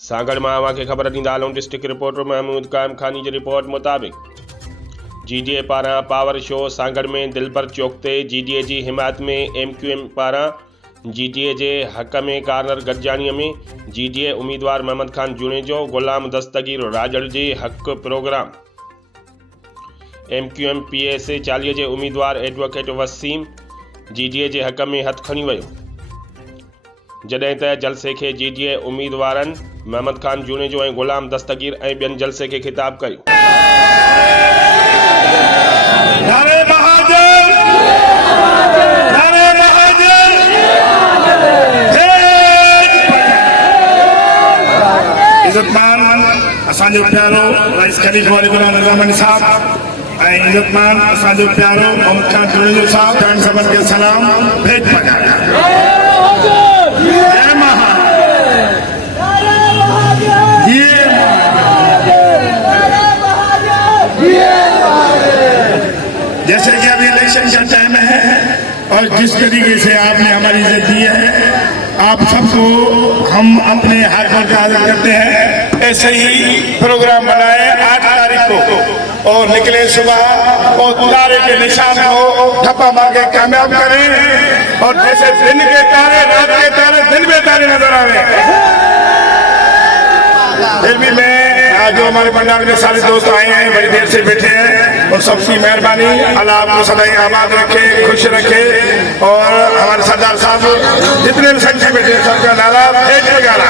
सांगड़ मां अवां खे ख़बर ॾींदा हलूं। डिस्ट्रिक्ट रिपोर्टर महमूद कायम खानी जी रिपोर्ट मुताबिक़ GDA पारां पावर शो सांगड़ में दिलबर चौक ते GDA जी हिमायत में MQM पारां GDA जे हक़ में कार्नर गॾिजाणीअ में GDA उम्मीदवार महमद खान जुनेजो ग़ुलाम दस्तगीर राजड़ जे हक़ प्रोग्राम। MQM PSA 40 जे उम्मीदवार एडवोकेट वसीम GDA जे हक़ में हथ खणी वियो, जॾहिं त जलसे खे GDA उम्मीदवारनि महमद खान जुनेजो ऐं ग़ुलाम दस्तगीर ऐं ॿियनि जलसे खे ख़िताब कयो। इज़्ज़तमान असांजो प्यारो रईस खलीफ़ा वलीउल्लाह निज़ामनी साहब ऐं इज़्ज़तमान असांजो प्यारो महमद खान जुनेजो साहब जन सभिनि खे सलाम भेट पहुचाया। जैसे कि अभी इलेक्शन का टाइम है और जिस तरीके से आपने हमारी इज्जत दी है, आप सबको हम अपने हाथ पर आदर करते हैं। ऐसे ही प्रोग्राम बनाए 8 तारीख को और निकले सुबह और तारे के निशान को ठप्पा मार के कामयाब करें और जैसे दिन के तारे रात के तारे दिन में तारे नजर आवे। फिर भी मैं जो हमारे पंडाल में सारे दोस्त आए हैं, बड़ी देर से बैठे हैं, और सबकी मेहरबानी, अल्लाह आपको सदाई आबाद रखे, खुश रखे। और हमारे सरदार साहब जितने भी संख्या बैठे हैं सबका नारा भेज वगैरह